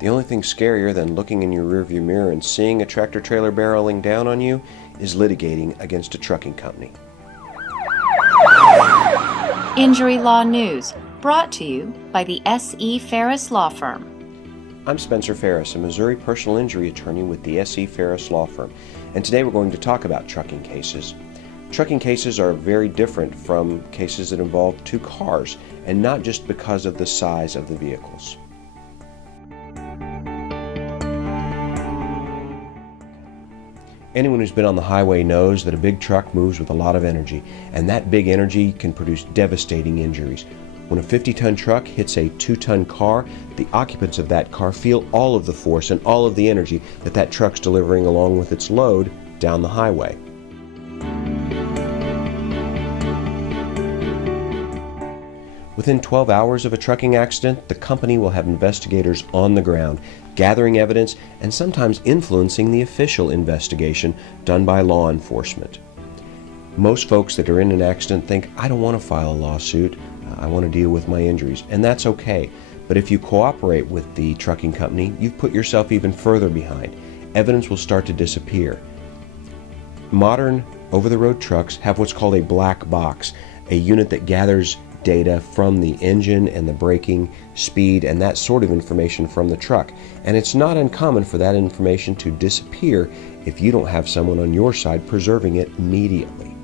The only thing scarier than looking in your rearview mirror and seeing a tractor-trailer barreling down on you is litigating against a trucking company. Injury Law News, brought to you by the SE Farris Law Firm. I'm Spencer Farris, a Missouri personal injury attorney with the SE Farris Law Firm, and today we're going to talk about trucking cases. Trucking cases are very different from cases that involve two cars, and not just because of the size of the vehicles. Anyone who's been on the highway knows that a big truck moves with a lot of energy, and that big energy can produce devastating injuries. When a 50-ton truck hits a 2-ton car, the occupants of that car feel all of the force and all of the energy that truck's delivering along with its load down the highway. Within 12 hours of a trucking accident, the company will have investigators on the ground, gathering evidence and sometimes influencing the official investigation done by law enforcement. Most folks that are in an accident think, I don't want to file a lawsuit, I want to deal with my injuries, and that's okay. But if you cooperate with the trucking company, you've put yourself even further behind. Evidence will start to disappear. Modern over-the-road trucks have what's called a black box, a unit that gathers data from the engine and the braking, speed, and that sort of information from the truck. And it's not uncommon for that information to disappear if you don't have someone on your side preserving it immediately.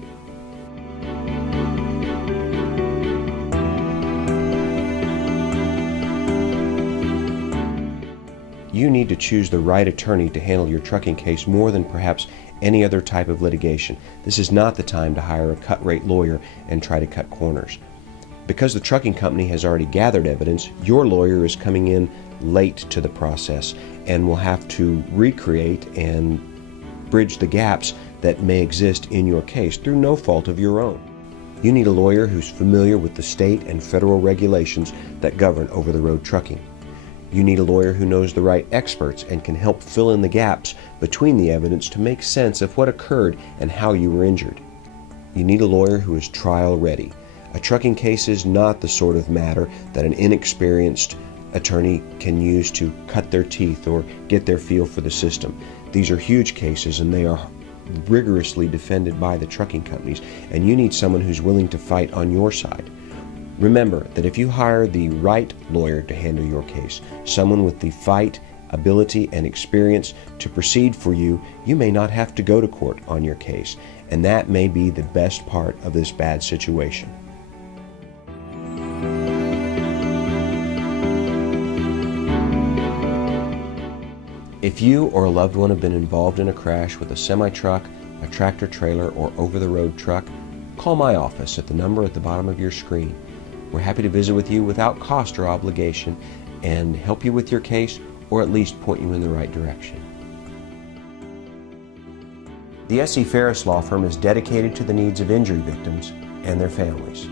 You need to choose the right attorney to handle your trucking case more than perhaps any other type of litigation. This is not the time to hire a cut-rate lawyer and try to cut corners. Because the trucking company has already gathered evidence, your lawyer is coming in late to the process and will have to recreate and bridge the gaps that may exist in your case through no fault of your own. You need a lawyer who's familiar with the state and federal regulations that govern over-the-road trucking. You need a lawyer who knows the right experts and can help fill in the gaps between the evidence to make sense of what occurred and how you were injured. You need a lawyer who is trial ready. A trucking case is not the sort of matter that an inexperienced attorney can use to cut their teeth or get their feel for the system. These are huge cases and they are rigorously defended by the trucking companies, and you need someone who's willing to fight on your side. Remember that if you hire the right lawyer to handle your case, someone with the fight, ability, and experience to proceed for you, you may not have to go to court on your case, and that may be the best part of this bad situation. If you or a loved one have been involved in a crash with a semi-truck, a tractor-trailer, or over-the-road truck, call my office at the number at the bottom of your screen. We're happy to visit with you without cost or obligation and help you with your case, or at least point you in the right direction. The SE Farris Law Firm is dedicated to the needs of injury victims and their families.